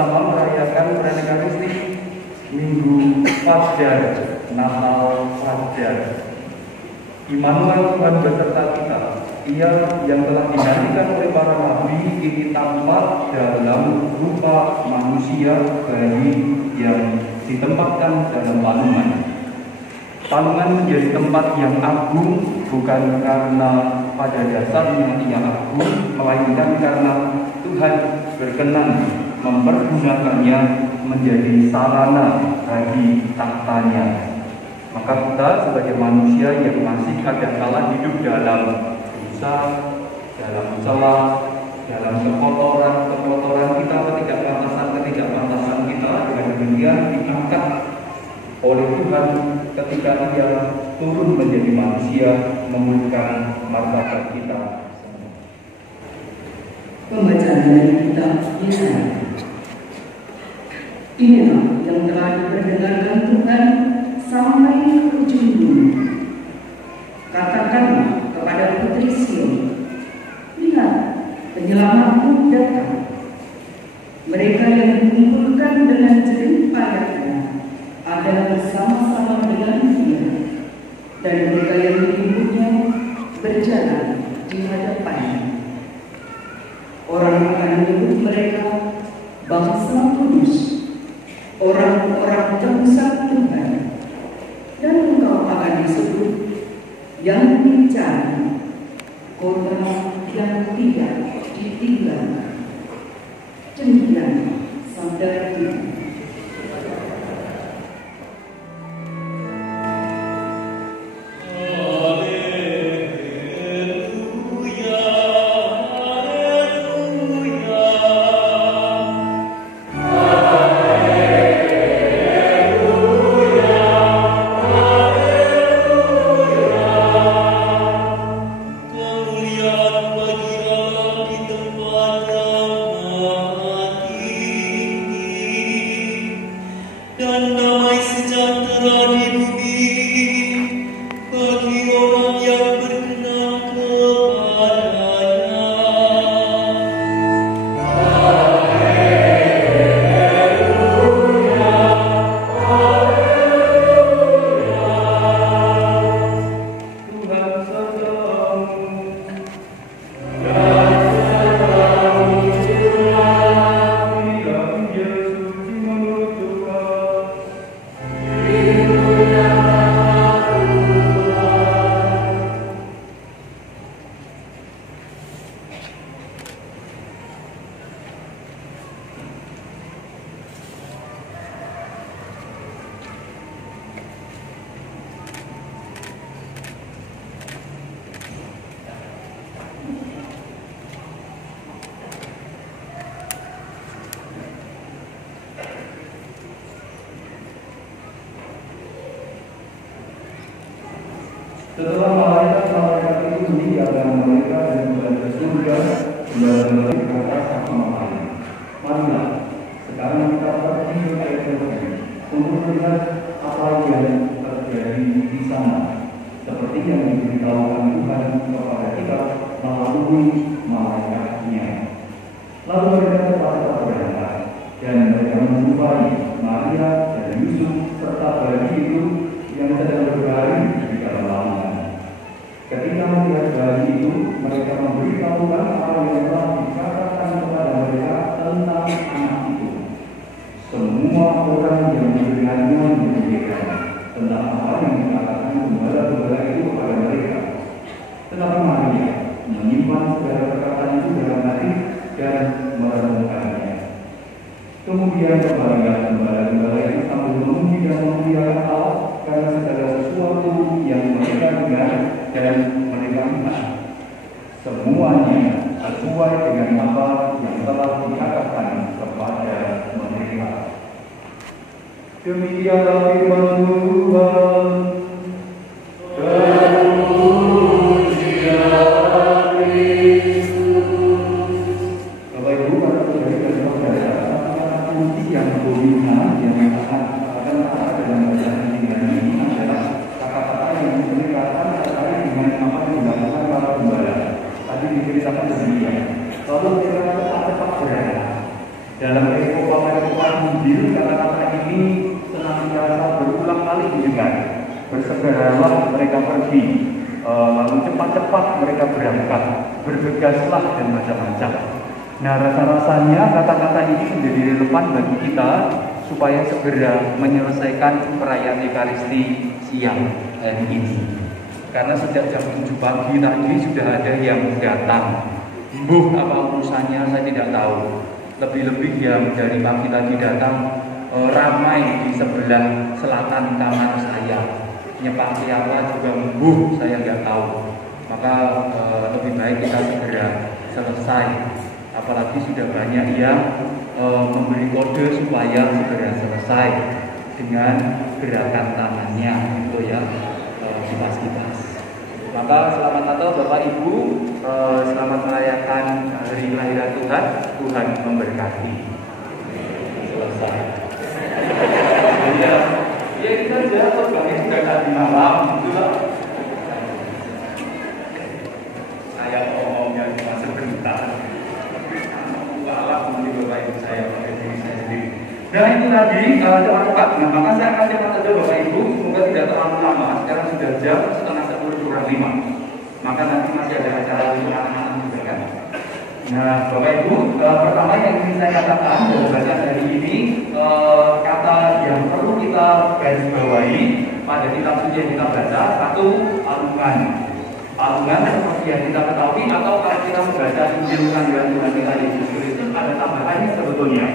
bersama-sama merayakan perayaan Ekaristi, Minggu Fajar, Natal Fajar. Immanuel, Tuhan beserta kita, Ia yang telah dinantikan oleh para nabi, ini tampak dalam rupa manusia bayi yang ditempatkan dalam palungan. Palungan menjadi tempat yang agung bukan karena pada dasarnya ia agung, melainkan karena Tuhan berkenan mempergunakannya menjadi sarana bagi tahtanya. Maka kita sebagai manusia yang masih kadangkala hidup dalam dosa, dalam celah, dalam kekotoran kita, ketidakpantasan kita, dengan demikian diangkat oleh Tuhan ketika Ia turun menjadi manusia, memulihkan martabat kita. Pembacaan dari kitab Yesaya. Inilah yang telah diperdengarkan Tuhan sampai ke ujung bumi. Katakanlah kepada putri Sion, lihat, penyelamatmu datang. Mereka yang dikumpulkan dengan jerih payahnya ada bersama-sama dengan dia, dan mereka yang mengikutnya berjalan di hadapannya. Orang akan menyebut mereka bangsa kudus, orang-orang bangsa Tuhan, dan engkau akan disebut yang dicari, kota yang tidak ditinggalkan. Demikian sabda Tuhan. Setelah malaikat itu meninggalkan mereka dan kembali ke surga, kembali berkata sama Allah, marilah sekarang kita pergi ke Yerusalem untuk melihat apa yang terjadi di sana, seperti yang diberitahukan Tuhan kepada kita melalui malaikatnya. Lalu mereka terpaksa berangkat dan mereka menjumpai Maria dan Yusuf serta bayi itu yang sedang berbaring di dalam lautan. Ketika melihat bayi itu, mereka memberitahukan apa yang telah dikatakan kepada mereka tentang anak itu. Semua orang yang mendengarnya mendengarkan tentang apa yang dikatakan gembala-gembala itu kepada mereka. Tetapi Maria menyimpan segala perkataan itu dalam hati dan merenungkannya. Kemudian kembalilah gembala-gembala itu sambil memuji dan memuliakan Allah karena segala sesuatu yang mereka dengar dan mereka iman. Semuanya sesuai dengan apa yang telah dikatakan kepada mereka. Demikianlah firman Tuhan. Bapak Ibu, para saudari dan saudara, kunci yang dominan yang akan dalam bacaan ini adalah kata-kata yang menceritakan terkait dengan apa yang dilakukan para gembala. Tadi diceritakan demikian. Lalu mereka cepat berangkat dalam Bapak Injil, kata-kata ini senantiasa berulang kali didengar. Bersegeralah mereka pergi, lalu cepat-cepat mereka berangkat, bergegaslah dan macam-macam. Nah, rasa-rasanya kata-kata ini menjadi relevan bagi kita supaya segera menyelesaikan perayaan Ekaristi siang hari ini. Karena sejak jam 7 pagi tadi sudah ada yang datang. Apa urusannya saya tidak tahu. Lebih-lebih yang dari pagi tadi datang ramai di sebelah selatan kamar saya. Nyepang siapa juga saya nggak tahu. Maka lebih baik kita segera selesai. Apalagi sudah banyak yang memberi kode supaya segera selesai dengan gerakan tangannya, gitu ya, kipas-kipas. Maka selamat Natal Bapak Ibu, selamat merayakan hari kelahiran Tuhan. Tuhan memberkati. Selesai. Ya kita saja, kami sudah tadi malam, itulah. Saya ngomongnya cuma sebentar. Alam mungkin Bapak Ibu saya pakai diri saya sendiri. Dan itu tadi cepat-cepat. Nah, maka saya akan cepat saja Bapak Ibu, semoga tidak terlalu lama. Sekarang sudah jam 9:30 maka nanti masih ada acara untuk anak-anak juga kan. Nah, Bapak Ibu, pertama yang ingin saya katakan dalam bacaan hari ini, kata yang perlu kita garis bawahi pada kitab suci yang kita baca, satu, palungan. Palungan seperti yang kita ketahui, atau kalau kita membaca Injil kelahiran Tuhan kita Yesus Kristus, ada tambahannya sebetulnya.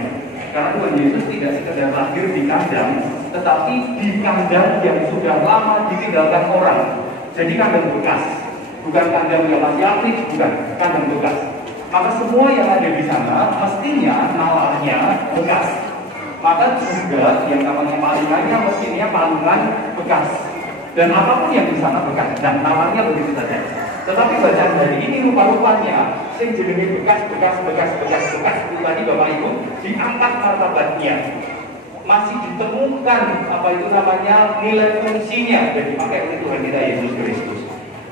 Karena Tuhan Yesus tidak sekedar lahir di kandang, tetapi di kandang yang sudah lama ditinggalkan orang. Jadi kandang bekas, bukan kandang yang masih aktif, bukan kandang bekas. Maka semua yang ada di sana mestinya nalarnya bekas. Maka juga yang namanya palungannya mestinya palungan bekas. Dan apapun yang di sana bekas, dan nalarnya begitu saja. Tetapi bacaan hari ini rupa-rupanya sing jenenge bekas itu tadi Bapak Ibu diangkat martabatnya. Masih ditemukan apa itu namanya nilai fungsinya dan dipakai oleh Tuhan kita Yesus Kristus.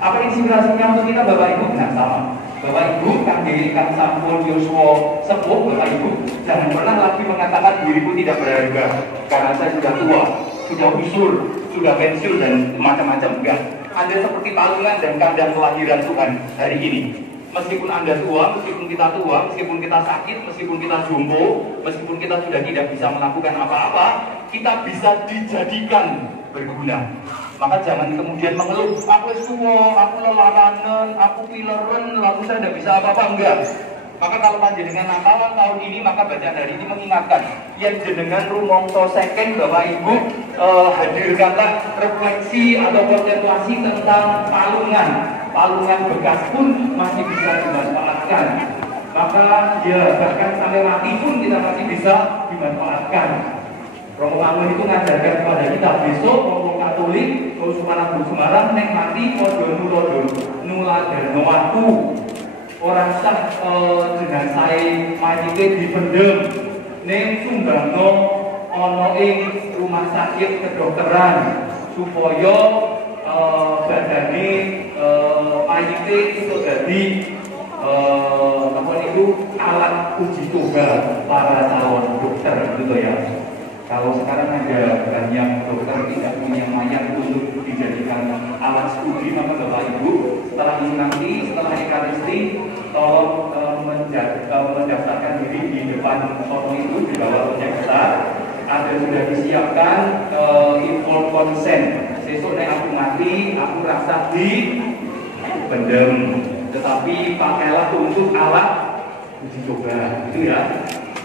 Apa inspirasinya untuk kita Bapak Ibu? Nah, sama. Bapak Ibu kang sampun Yosua sepuh Bapak Ibu, jangan pernah lagi mengatakan diriku tidak berharga karena saya sudah tua, sudah usul, sudah pensiun dan macam-macam. Enggak. Anda seperti palungan dan kandang kelahiran Tuhan hari ini. Meskipun Anda tua, meskipun kita tua, meskipun kita sakit, meskipun kita jompo, meskipun kita sudah tidak bisa melakukan apa-apa, kita bisa dijadikan berguna. Maka jangan kemudian mengeluh, aku tua, aku lelaranen, aku pileren, lalu saya tidak bisa apa-apa. Enggak. Maka kalau panjenengan Natalan tahun ini, maka bacaan hari ini mengingatkan yang jenengan rumongso seken Bapak Ibu, hadirkanlah refleksi atau kontemplasi tentang palungan. Palungan bekas pun masih bisa dimanfaatkan. Maka ya bahkan sampai mati pun kita masih bisa dimanfaatkan. Romo Mangun itu ngajarkan kepada kita besok Romo Katolik kalau Sumarang Semarang nek mati podo nuladen waktu orang sah jenazah mayite dipendem ning Sumbangno ana ing rumah sakit kedokteran supaya badane mayite itu jadi apa itu alat uji coba para calon dokter gitu ya. Kalau sekarang ada banyak dokter tidak punya mayat untuk dijadikan alat studi, maka Bapak Ibu setelah ini nanti, setelah Ekaristi, tolong mendaftarkan diri di depan sono itu di bawah proyektor. Ada sudah disiapkan informed consent. Sesuk nek aku mati, aku rasa di pendem. Tetapi pakailah untuk alat uji coba, itu ya.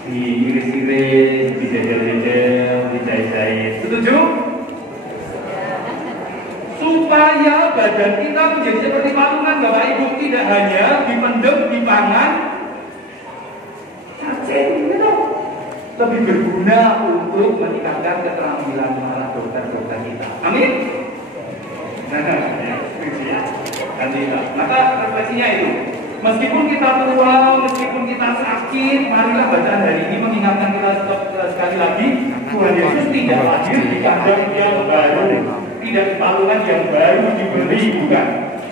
Diiris-iris, dijajal-jajal, dijahit-jahit. Setuju? Supaya badan kita menjadi seperti palungan Bapak Ibu, tidak hanya dipendem, dipangan cacing, gitu. Lebih berguna untuk meningkatkan keterampilan para dokter-dokter kita. Amin? Ya. Maka refleksinya itu. Meskipun kita tua, meskipun kita sakit, marilah bacaan hari ini mengingatkan kita sekali lagi, Tuhan Yesus tidak lahir di kandang yang baru, tidak di palungan yang baru diberi, bukan.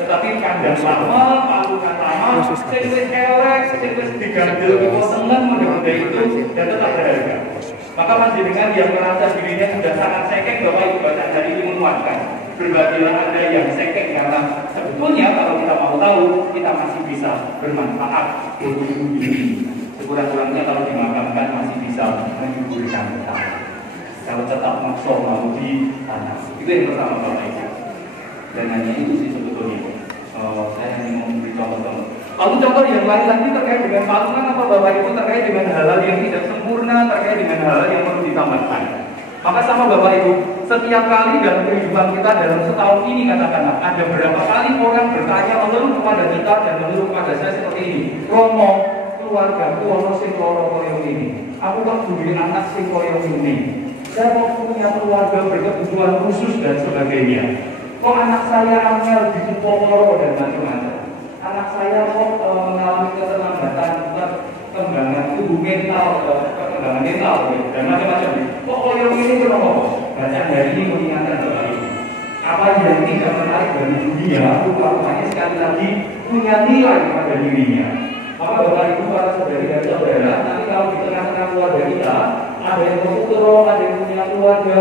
Tetapi kandang lama, palukan lama, sing elek, sing digandel di posengan model-model itu dan tetap berharga. Maka panjenengan yang merasa dirinya sudah sangat sekeng, Bapak Ibu bacaan hari ini menguatkan. Berbagilah ada yang sekeng karena sebetulnya kalau kita mau tahu, kita masih bisa bermanfaat untuk hidup ini. Sekurang-kurangnya kalau dimakamkan masih bisa menyuburkan kita. Kalau tetap maksa mau di tanah, itu yang pertama Bapak Ibu. Dan hanya itu sih sebetulnya. Saya hanya mau memberi contoh. Lalu contoh yang lain lagi terkait dengan patungan apa Bapak Ibu, terkait dengan hal-hal yang tidak sempurna, terkait dengan hal-hal yang perlu ditambahkan. Maka sama Bapak Ibu, setiap kali dalam kehidupan kita dalam setahun ini katakanlah ada berapa kali orang bertanya mengeluh kepada kita dan mengeluh kepada saya seperti ini. Romo, keluarga ono sing koyo ini. Aku kok duwe anak sing koyo ini. Saya mau punya keluarga berkebutuhan khusus dan sebagainya. Kok anak saya angel ditupokoro dan macam-macam. Anak saya kok mengalami keterlambatan perkembangan tubuh mental, perkembangan mental dan macam-macam. Kok koyo ini kenapa? Bacaan hari ini mengingatkan Bapak Ibu. Apa yang tidak menarik bagi dunia, rupanya sekali lagi punya nilai pada dirinya. Maka Bapak Ibu para saudari dan saudara, nanti kalau di tengah-tengah keluarga kita ada yang berputra, ada yang punya keluarga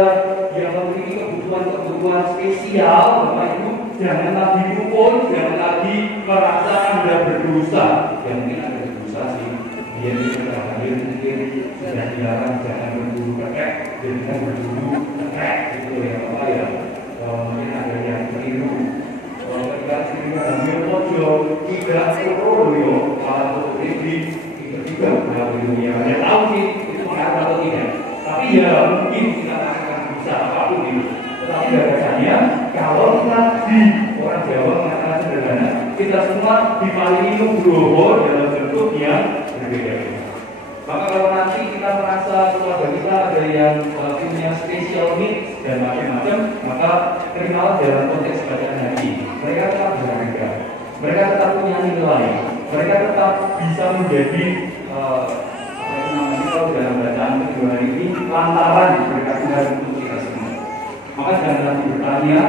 yang memiliki kebutuhan spesial, Bapak Ibu jangan lagi dipukul, jangan lagi merasa Anda berdosa. Yang mungkin ada berdosa sih, dia tidak hadir mungkin sudah dilarang jangan berburu kekek, jadi kan berburu kekek gitu ya Bapak ya. Mungkin ada yang keliru. Ketika kita ambil pojok, tidak perlu yo, kalau ini tiba-tiba dunia hanya tahu sih itu mengarah atau tidak. Tapi ya mungkin kita akan bisa apapun itu. Tetapi gagasannya kalau kita di orang Jawa mengatakan sederhana, kita semua diparingi nugroho dalam bentuk yang berbeda. Maka kalau nanti kita merasa keluarga kita ada yang punya special needs dan macam-macam, maka terimalah dalam konteks bacaan hari ini. Mereka tetap berharga, mereka tetap punya nilai, mereka tetap bisa menjadi apa yang namanya kalau dalam bacaan kedua hari ini lantaran berkat Tuhan untuk kita semua. Maka jangan lagi bertanya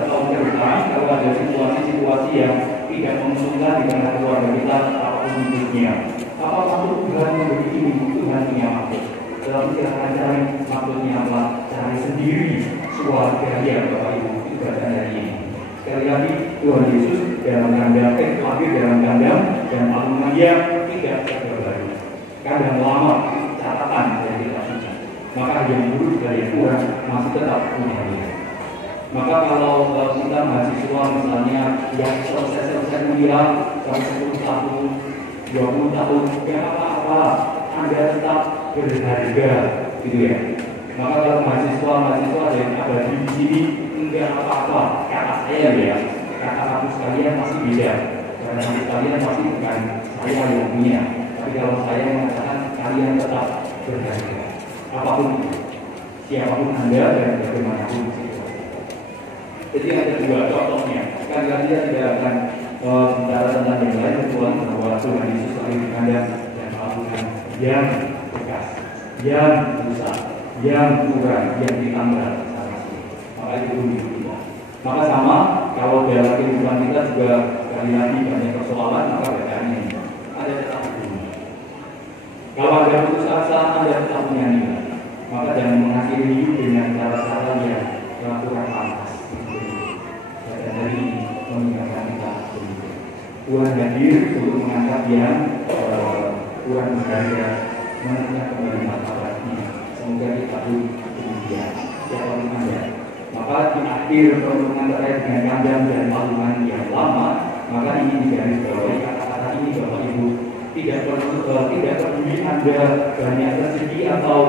setahun ke depan kalau ada situasi-situasi yang tidak menguntungkan di tengah keluarga kita apapun bentuknya. Apa maksud Tuhan yang begini? Tuhan punya maksud. Tetapi silahkan cari maksudnya apa? Cari sendiri swadaya Bapak Ibu itu bacaan hari ini. Sekali lagi Tuhan Yesus dalam kandang lahir dalam kandang dan patungannya tidak terbaru. Kandang lama catatan dari kitab suci. Maka yang buruk dari yang kurang masih tetap punya dia. Maka kalau kita mahasiswa misalnya yang selesai kuliah sampai 10 tahun, 20 tahun, ya apa-apa, Anda tetap berharga, gitu ya. Maka kalau mahasiswa ada yang ada di sini, enggak apa-apa, kata saya ya, kata kamu sekalian masih beda. Karena nanti kalian pasti bukan saya yang punya, tapi kalau saya mengatakan kalian tetap berharga. Apapun siapapun Anda dan bagaimanapun. Jadi ada dua contohnya. Sekali lagi saya tidak akan bicara tentang yang lain kecuali bahwa Tuhan Yesus lahir di kandang dan patungan yang bekas, yang rusak, yang kurang, yang ditambah sama sekali. Maka itu dulu. Maka sama kalau dalam kehidupan kita juga sekali lagi banyak persoalan, maka bacaannya ada tetap dulu. Kalau ada putus asa, Anda tetap punya nilai. Maka jangan mengakhiri hidup dengan cara-cara yang kurang pantas. Dan dari ini mengingatkan kita begitu. Tuhan hadir untuk mengangkat yang kurang berharga, menangkan kembali martabatnya. Semoga kita pun demikian. Siapapun Anda. Maka di akhir pertemuan terkait dengan kandang dan patungan yang lama, maka ini digarisbawahi kata-kata ini Bapak Ibu. Tidak peduli Anda banyak rezeki atau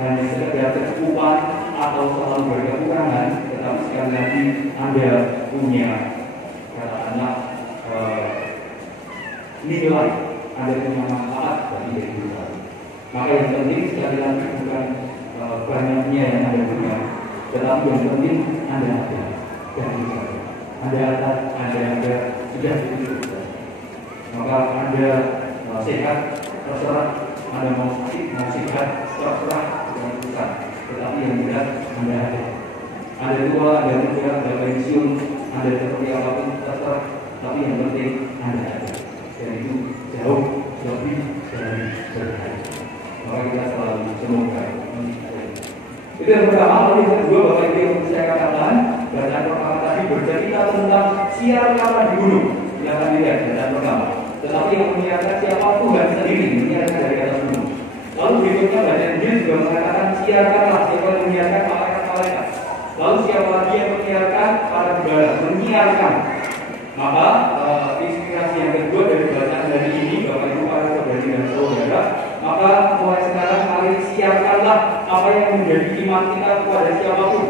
hanya sekedar kecukupan atau selalu berkekurangan, tetapi sekali lagi Anda punya katakanlah nilai, Anda punya manfaat bagi diri kita. Maka yang penting sekali lagi bukan banyaknya yang Anda punya, tetapi yang penting Anda ada dan juga Anda ada sudah cukup. Maka Anda sehat terserah, Anda mau sakit mau sehat terserah. Tetapi yang jelas Anda ada tua, ada muda, ada pensiun, ada seperti apapun terserah. perfect, tapi yang penting Anda ada. Dan itu jauh lebih dari berharga. Maka kita selalu semoga itu yang pertama. Lalu yang kedua, Bapak Ibu, yang saya katakan bacaan pertama tadi bercerita tentang siar kata di gunung. Yang kami lihat bacaan pertama. Tetapi yang menyiarkan siapa Tuhan sendiri, menyiarkan dari atas gunung. Lalu berikutnya bacaan Injil juga mengatakan siarkanlah, siapa yang menyiarkan malaikat-malaikat. Lalu siapa lagi yang menyiarkan para gembala, menyiarkan. Maka inspirasi yang kedua dari bacaan dari ini, Bapak Ibu, para saudari dan saudara, maka mulai sekarang mari siarkanlah apa yang menjadi iman kita kepada siapapun.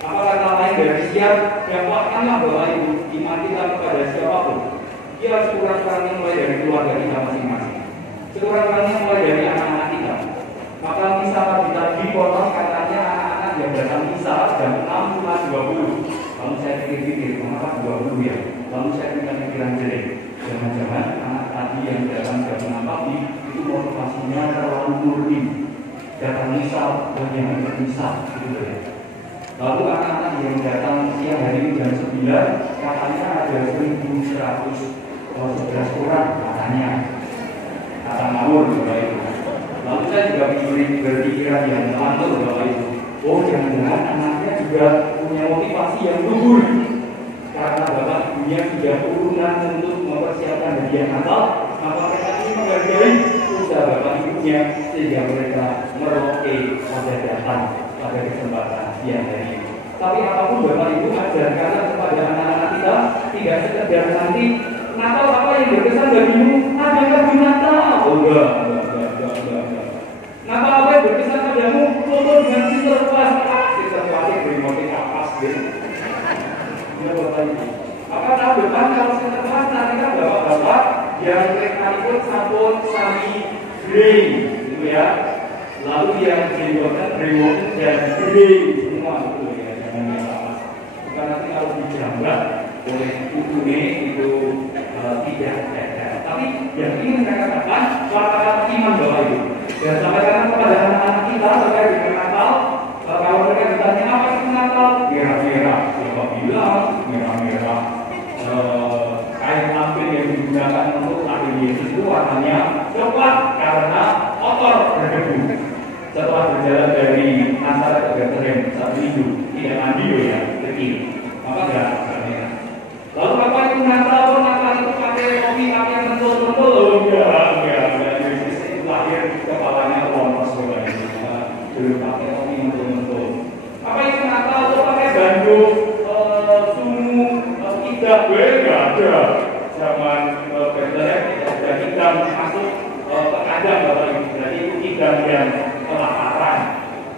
Apa kata lain dari siar, dakwahkanlah Bapak Ibu iman kita kepada siapapun. Ya, sekurang-kurangnya mulai dari keluarga kita masing-masing, sekurang-kurangnya mulai dari anak-anak kita. Maka misa pagi tadi konon katanya anak-anak yang datang misa jam 6 cuma 20. Lalu saya pikir-pikir, mengapa 20 ya? Lalu saya pikiran jernih, jangan-jangan anak tadi yang datang jam 6 pagi itu motivasinya terlalu murni, datang misa dan yang misa gitu ya. Lalu anak-anak yang datang siang hari jam 9 katanya ada 1.111 orang katanya, kata ngawur Bapak Ibu. Lalu saya juga berpikiran yang melantur Bapak Ibu. Oh, jangan-jangan anaknya juga punya motivasi yang luhur. Karena Bapak Ibunya sudah turunan untuk mempersiapkan hadiah Natal, maka mereka ini menghargai usaha Bapak Ibunya sehingga mereka meroke pada datang pada kesempatan siang hari ini. Tapi apapun Bapak Ibu ajarkan kepada anak-anak kita, tidak sekedar nanti Natal apa yang berkesan bagimu, ada lagu Natal. Oh enggak. Natal apa yang berkesan padamu, foto dengan sinterklas. Sinterklasnya beri motif kapas gitu. Ya Bapak Ibu. Apa tahu depan kalau sinterklas nanti kan bapak-bapak yang sekalipun sabun sami green, gitu ya. Lalu yang jenggotan brewoken dan gede semua itu ya, jangan yang sama. Bukan nanti kalau dijambak oleh kukunya itu tidak ada. Tapi yang ingin saya katakan kata iman Bapak Ibu. Dan sampaikan kepada anak-anak kita terkait dengan Natal. Kalau mereka ditanya apa itu Natal, merah-merah. Siapa bilang merah-merah? Kain lampin yang digunakan untuk lahir Yesus itu warnanya coklat karena kotor berdebu. Setelah berjalan dari Nazaret ke Bethlehem 1 minggu tidak mandi ya, kecil. Maka enggak merah. Lalu apa itu Natal? Natal itu pakai topi, pakai mentul-mentul. Oh enggak. Yesus itu lahir kepalanya lompos Bapak Ibu. Belum pakai topi mentul-mentul. Apa itu Natal? Itu pakai bandung, sumu, tidak enggak ada. Zaman Bethlehem sudah hitam masuk ke kandang Bapak Ibu. Jadi itu tidak yang kelaparan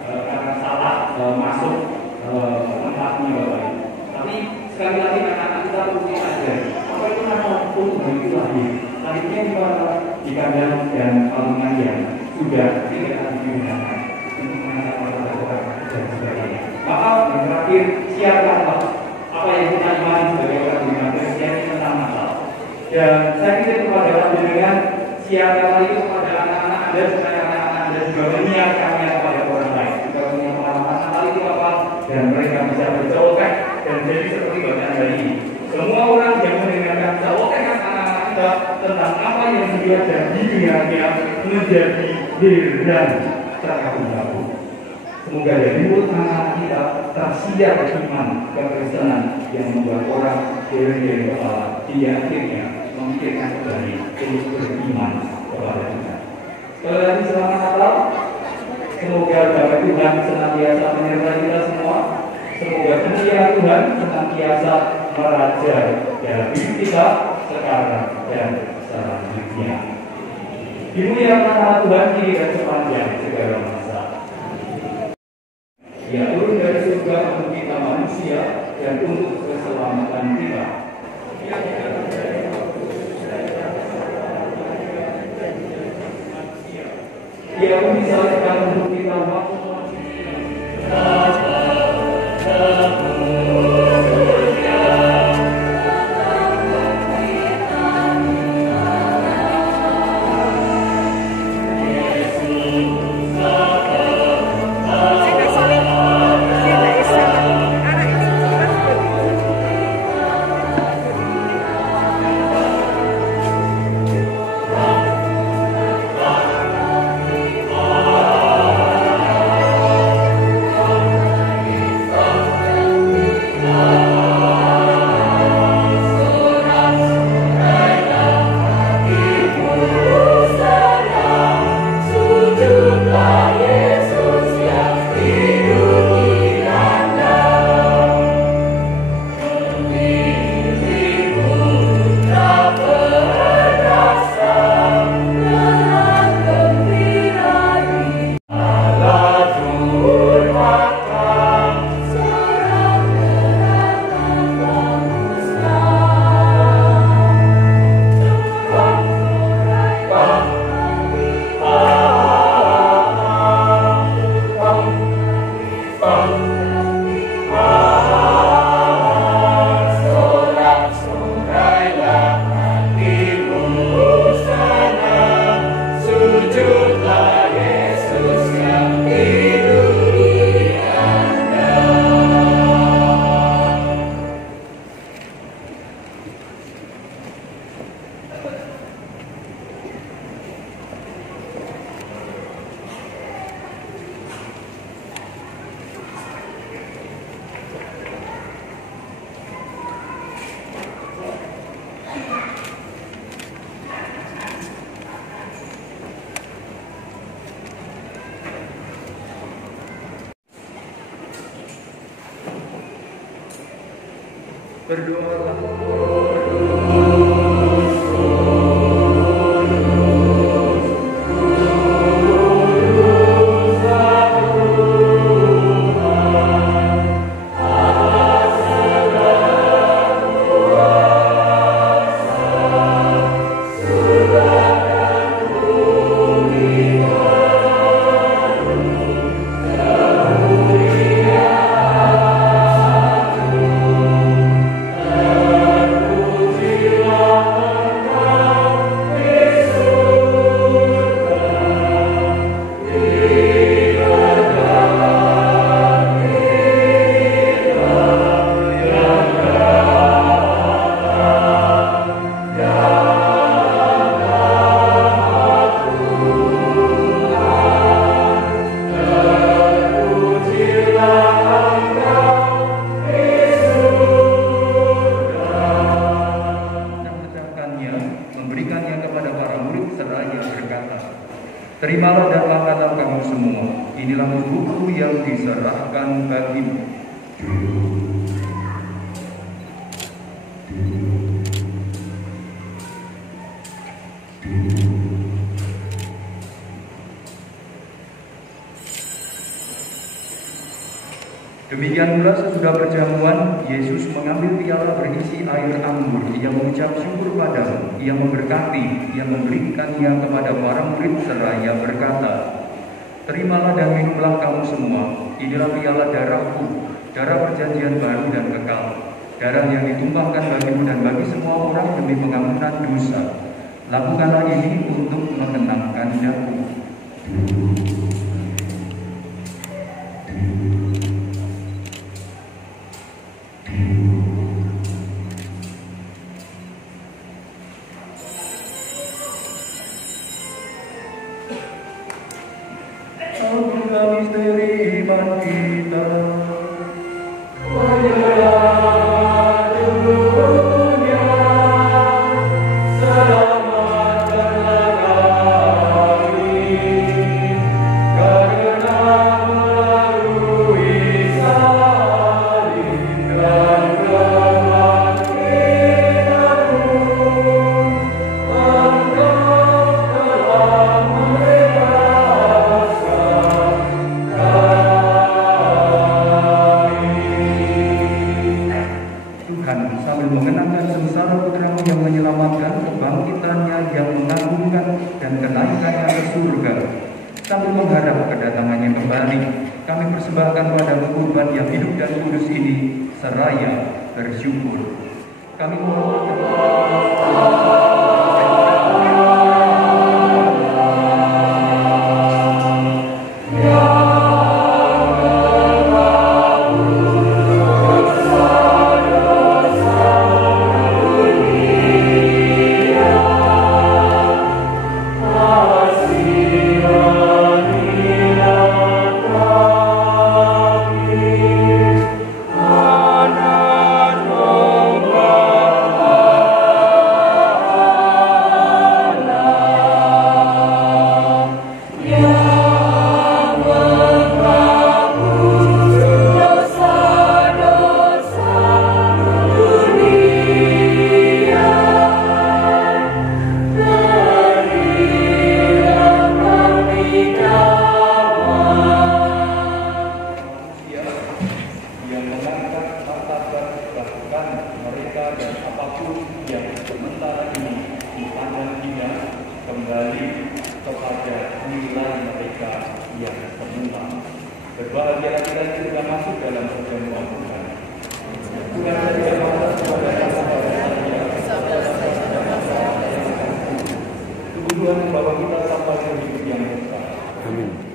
karena salah masuk tempatnya Bapak Ibu. Tapi sekali lagi anak-anak kita perlu diajari apa itu Natal untuk itu lahir. Lahirnya di mana? Di kandang dan palungan yang sudah tidak akan digunakan untuk anak-anak orang dan sebagainya. Maka yang terakhir, siapkanlah apa yang kita imani sebagai orang beriman Kristen tentang Natal. Dan saya pikir kepada panjenengan, siapkanlah itu kepada anak-anak Anda supaya anak-anak Anda juga menyiapkannya kepada orang lain. Juga punya pengalaman Natal itu apa? Dan mereka bisa bercolok dan jadi seperti bacaan hari ini. Semua orang yang mendengarkan colok anak-anak kita tentang apa yang dia janji dengannya menjadi dan terkabul. Semoga dari mulut anak-anak kita tersiar iman kekristenan yang membuat orang geleng-geleng kepala hingga akhirnya memikirkan kembali untuk beriman kepada Tuhan. Sekali lagi selamat Natal. Semoga Bapak Tuhan senantiasa menyertai kita semua. Semoga kemuliaan Tuhan senantiasa meraja dalam hidup kita sekarang dan selanjutnya. Dimuliakan nama Tuhan kini dan sepanjang segala masa. Dia turun dari surga untuk kita manusia dan untuk keselamatan kita. Dia memisahkan untuk kita waktu. Terimalah dan makanlah kamu semua. Inilah tubuhku yang diserahkan bagimu. Demikian pula sesudah perjamuan, Yesus mengambil piala berisi air anggur. Ia mengucap syukur padamu, ia memberkati, ia memberikannya kepada para murid seraya berkata, "Terimalah dan minumlah kamu semua. Inilah piala darahku, darah perjanjian baru dan kekal, darah yang ditumpahkan bagimu dan bagi semua orang demi pengampunan dosa. Lakukanlah ini untuk mengenangkan aku." Misteri iman kita, sambil mengharap kedatangannya kembali, kami persembahkan padamu kurban yang hidup dan kudus ini seraya bersyukur. Kami mohon berbahagialah kita yang sudah masuk dalam perjamuan Tuhan. Tuhan saja maha kepada Tuhan membawa kita sampai ke hidup yang kekal. Amin.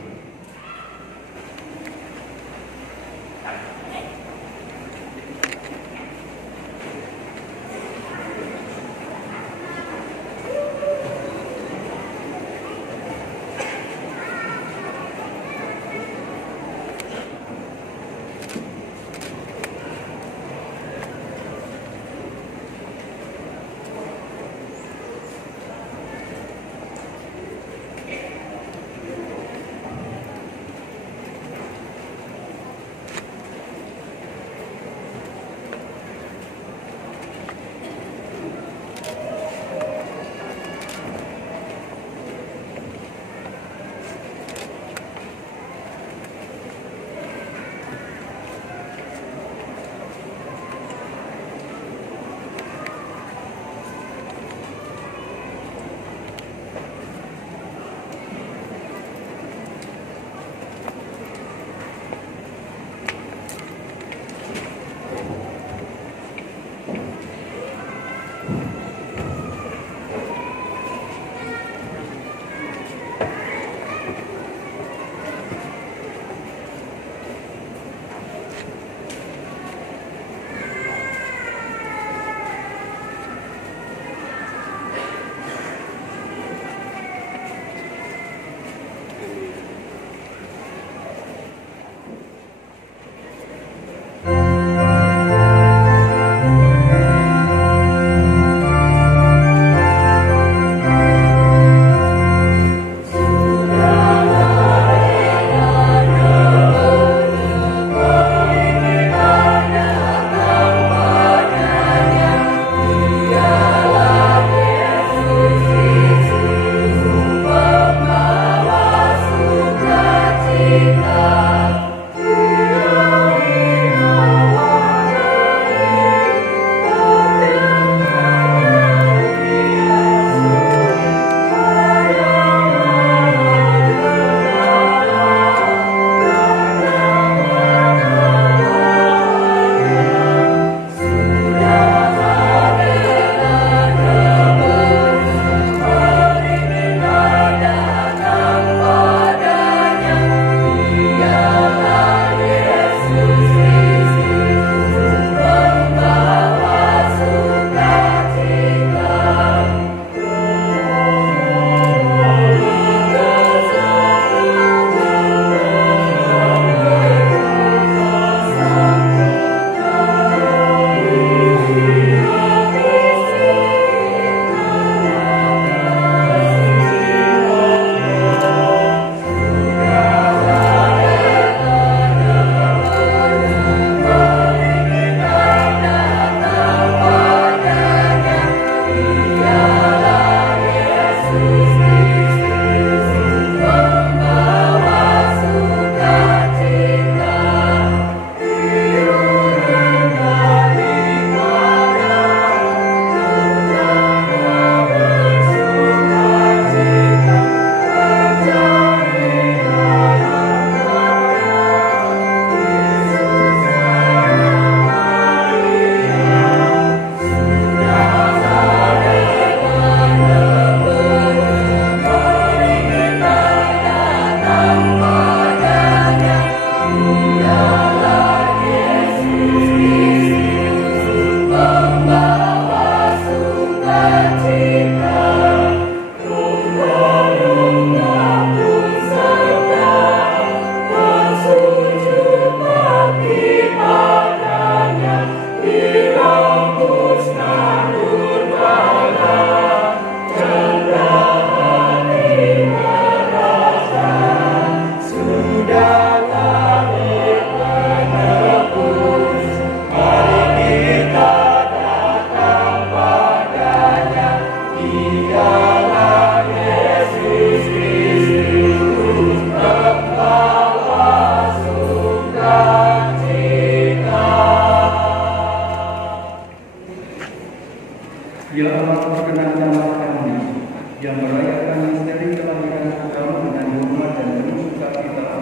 yang merayakan misteri kelahiran Putramu dengan hormat dan penuh sukacita,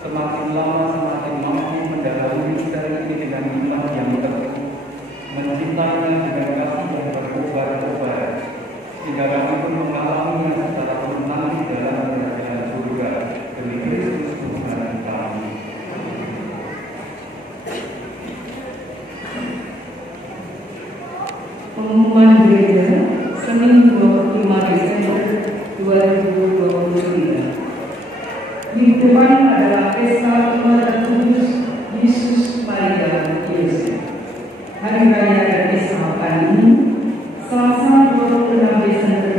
semakin lama semakin mampu mendalami misteri ini dengan iman yang teguh, mencintainya dengan kasih yang berkobar-kobar, sehingga kami pun mengalaminya secara menang di dalam kerajaan surga demi Kristus Tuhan kami. Pengumuman gereja Senin 25 Desember 2023. Di depan adalah pesta keluarga kudus Yesus Maria Yesus. Hari raya dan pesta ini Selasa 26 Desember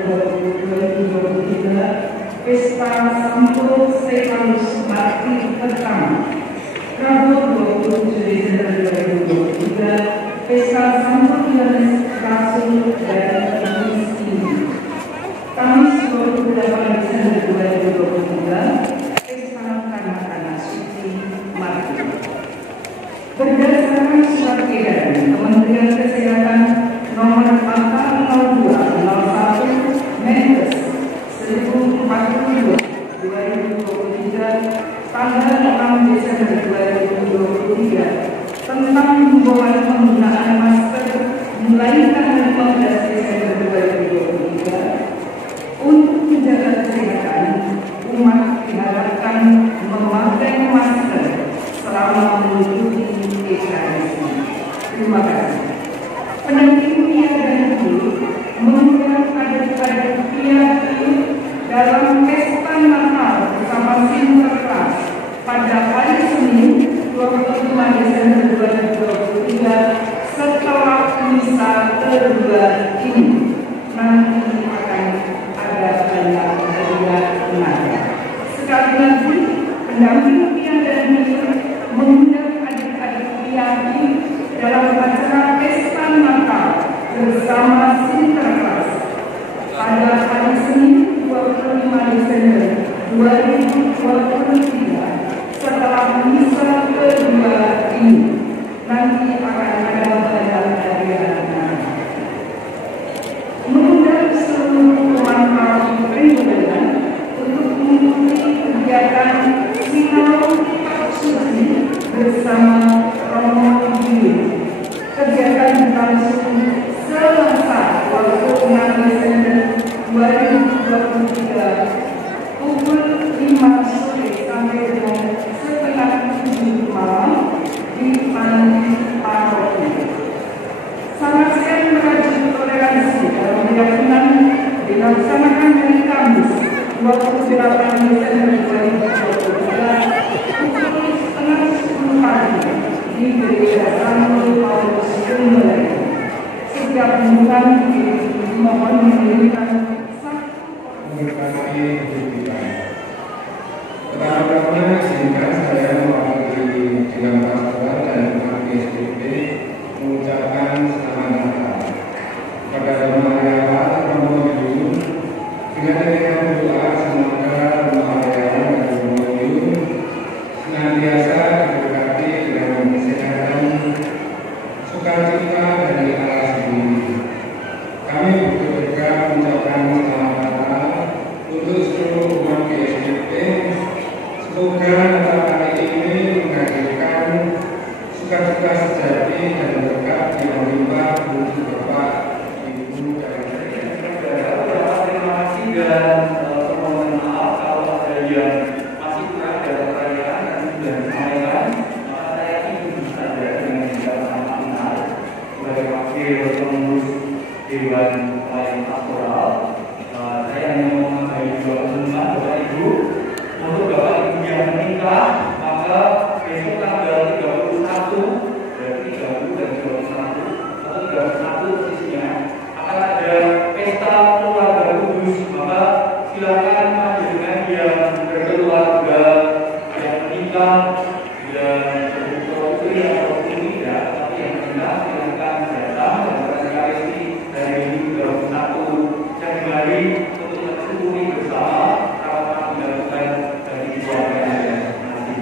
2023, pesta Santo Stefanus Martir pertama. Rabu 27 Desember 2023, pesta Santo Yohanes Rasul dan Kudus ini. Kamis 28 Desember 2023, pesta kanak-kanak suci Martir. Berdasarkan surat edaran Kementerian Kesehatan nomor 4201 Menkes 1042 2023 tanggal 6 Desember 2023 tentang himbauan penggunaan masker mulai tanggal 15 Desember 2023 untuk menjaga kesehatan umat diharapkan memakai masker selama mengikuti Ekaristi. Terima kasih. Pendamping pria dan guru mengundang adik-adik pria dalam pesta Natal bersama Sinterklas pada hari Senin 25 Desember 2023 setelah misa kedua ini. Nanti akan ada banyak hadiah menarik. Sekali lagi, pendamping pria dan guru mengundang adik-adik pria dalam acara pesta Natal bersama Sinterklas pada hari Senin 25 Desember 2023 setelah misa kedua ini. Nanti akan ada banyak hadiah. Mengundang seluruh pemantau lingkungan untuk mengikuti kegiatan Sinau Suci bersama Romo Gini. Kegiatan berlangsung Selasa 26 Desember 2023 pukul 5 sore sampai dengan setengah 7 malam di Panti Paroki. Sama-sama merajut toleransi dalam keyakinan dilaksanakan hari Kamis 28 Desember 2023 pukul setengah 10 pagi di Gereja Santo Paulus Kembali. Setiap pembukaan dimohon mendirikan memberkati hidup kita. Pertama-tama izinkan saya mewakili dengan pastoral dan umat PSBB mengucapkan selamat Natal kepada Romo Karyawan Romo Yun dengan berdoa semoga Romo Karyawan dan Romo Yun senantiasa diberkati dengan kesehatan, sukacita dari Allah sendiri. Kami berdoa mengucapkan selamat Natal untuk seluruh umat PSBB. Semoga Natal kali ini menghadirkan sukacita sejati dan berkat yang melimpah untuk Bapak, Ibu, dan Terima kasih dan permohonan maaf kalau ada yang masih kurang dalam perayaan dan sudah disampaikan. Maka saya ingin saja dengan sama-sama sebagai wakil pengurus Dewan Pelayan Pastoral. Saya hanya mau mengambil dua pengumuman Bapak Ibu. Untuk Bapak Ibu yang menikah, maka besok tanggal 31, berarti 30 dan 21 atau 31 persisnya akan ada pesta keluarga kudus. Maka silakan panjenengan yang berkeluarga, yang menikah, yang berputri ataupun tidak, tapi yang menikah silakan datang dan Ekaristi dari 21 Januari untuk mensyukuri bersama apa yang dilakukan dari keluarga masing-masing.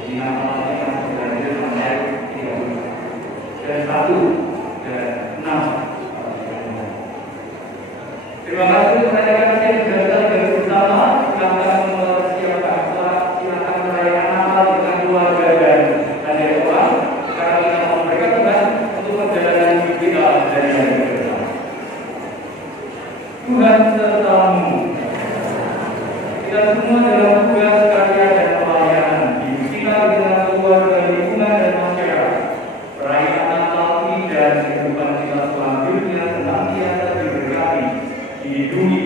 Jadi nama-namanya yang berhadir sampai 30 dan 1 dan 6. Terima kasih. untuk merayakan siang gagal dan bersama, silakan mempersiapkan silakan merayakan Natal dengan keluarga dan adik orang. Sekarang kita mau memberikan Tuhan untuk perjalanan hidup kita dari hari ke depan. Tuhan sertamu. Kita semua dalam tugas karya dan pelayanan hidup kita dengan keluarga, lingkungan dan masyarakat. Perayaan Natal ini dan kehidupan kita selanjutnya senantiasa diberkati, dilindungi